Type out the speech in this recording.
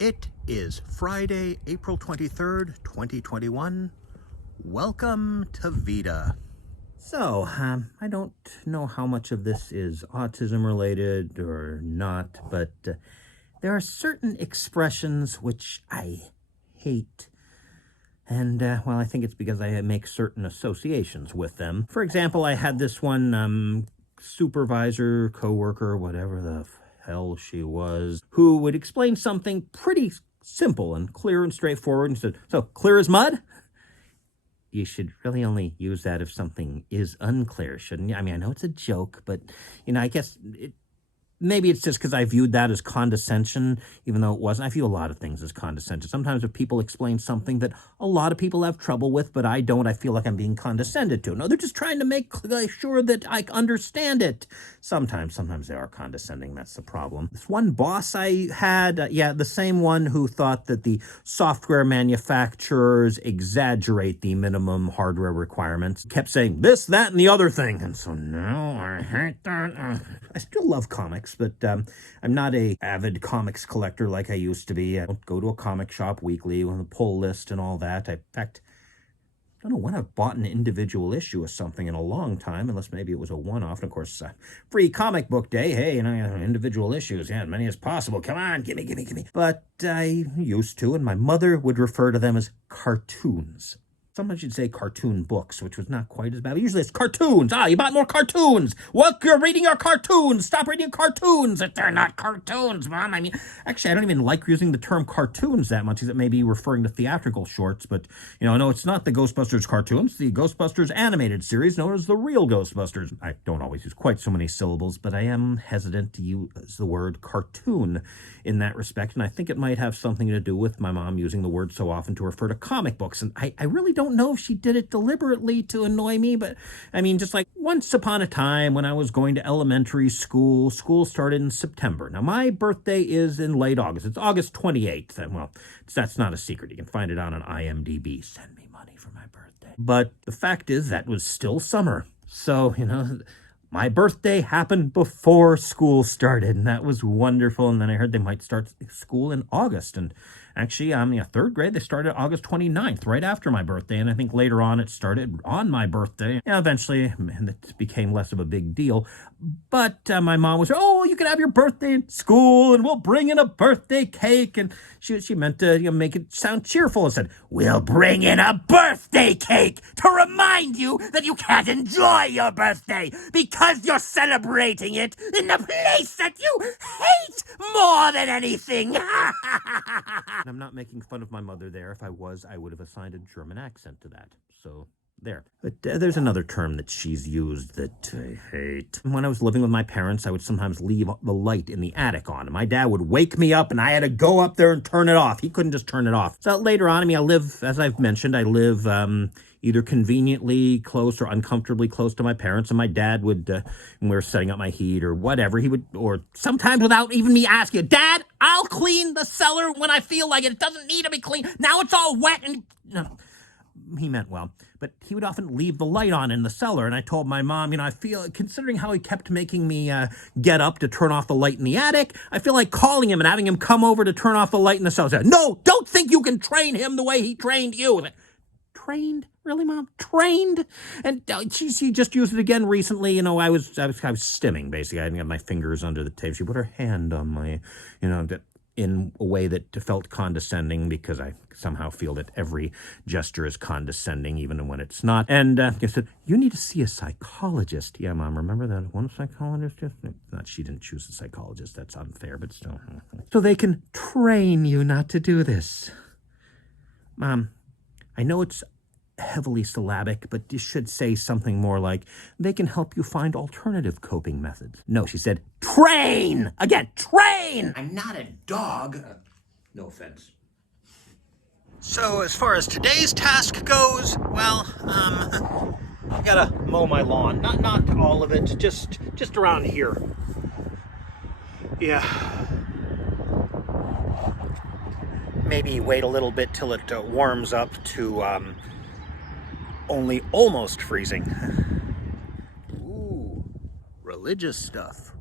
It is Friday, April 23rd, 2021. Welcome to Veda. So, I don't know how much of this is autism related or not, but there are certain expressions which I hate. And, well, I think it's because I make certain associations with them. For example, I had this one supervisor, coworker, whatever the hell she was, who would explain something pretty simple and clear and straightforward and said, "So, clear as mud?" You should really only use that if something is unclear, shouldn't you? I mean, I know it's a joke, but, I guess maybe it's just because I viewed that as condescension, even though it wasn't. I view a lot of things as condescension. Sometimes if people explain something that a lot of people have trouble with, but I don't, I feel like I'm being condescended to. No, they're just trying to make sure that I understand it. Sometimes they are condescending. That's the problem. This one boss I had, the same one who thought that the software manufacturers exaggerate the minimum hardware requirements, kept saying this, that, and the other thing. And so now I hate that. I still love comics, but I'm not a avid comics collector like I used to be. I don't go to a comic shop weekly with a pull list and all that. In fact, I don't know when I've bought an individual issue of something in a long time, unless maybe it was a one-off. And of course, free comic book day. Hey, individual issues. Yeah, as many as possible. Come on, gimme. But I used to, and my mother would refer to them as cartoons. Sometimes you'd say cartoon books, which was not quite as bad. But usually it's cartoons. You bought more cartoons. What? You're reading your cartoons. Stop reading cartoons if they're not cartoons, Mom. I mean, actually, I don't even like using the term cartoons that much, because it may be referring to theatrical shorts. But, no, it's not the Ghostbusters cartoons. The Ghostbusters animated series known as the real Ghostbusters. I don't always use quite so many syllables, but I am hesitant to use the word cartoon in that respect. And I think it might have something to do with my mom using the word so often to refer to comic books. And I really don't know if she did it deliberately to annoy me, but I mean, just like once upon a time when I was going to elementary school started in September. Now, my birthday is in late August. It's August 28th. And well, that's not a secret. You can find it on an IMDb. Send me money for my birthday. But the fact is that was still summer. So, my birthday happened before school started, and that was wonderful. And then I heard they might start school in August. And actually, third grade, they started August 29th, right after my birthday. And I think later on it started on my birthday. Eventually, it became less of a big deal. But my mom was, "Oh, you can have your birthday in school, and we'll bring in a birthday cake." And she meant to make it sound cheerful and said, "We'll bring in a birthday cake to remind you that you can't enjoy your birthday because you're celebrating it in the place that you hate more than anything." I'm not making fun of my mother there. If I was, I would have assigned a German accent to that. So there. But there's another term that she's used that I hate. When I was living with my parents, I would sometimes leave the light in the attic on. And my dad would wake me up, and I had to go up there and turn it off. He couldn't just turn it off. So later on, as I've mentioned, I live either conveniently close or uncomfortably close to my parents. And my dad would, when we were setting up my heat or whatever, he would, or sometimes without even me asking, "Dad, I'll clean the cellar when I feel like it. It doesn't need to be clean. Now it's all wet." And no, he meant well. But he would often leave the light on in the cellar. And I told my mom, I feel, considering how he kept making me get up to turn off the light in the attic, I feel like calling him and having him come over to turn off the light in the cellar. I said, "No, don't think you can train him the way he trained you." Trained? Really, Mom? Trained? And she just used it again recently. I was stimming, basically. I didn't have my fingers under the tape. She put her hand on my, in a way that felt condescending, because I somehow feel that every gesture is condescending, even when it's not. And I said, "You need to see a psychologist." "Yeah, Mom, remember that one psychologist?" Not, she didn't choose a psychologist. That's unfair, but still. "So they can train you not to do this." Mom, I know it's heavily syllabic, but you should say something more like, "They can help you find alternative coping methods." No, she said, "Train!" Again, train! I'm not a dog. No offense. So as far as today's task goes, well, I gotta mow my lawn. Not all of it, just around here. Yeah. Maybe wait a little bit till it warms up to only almost freezing. Ooh, religious stuff.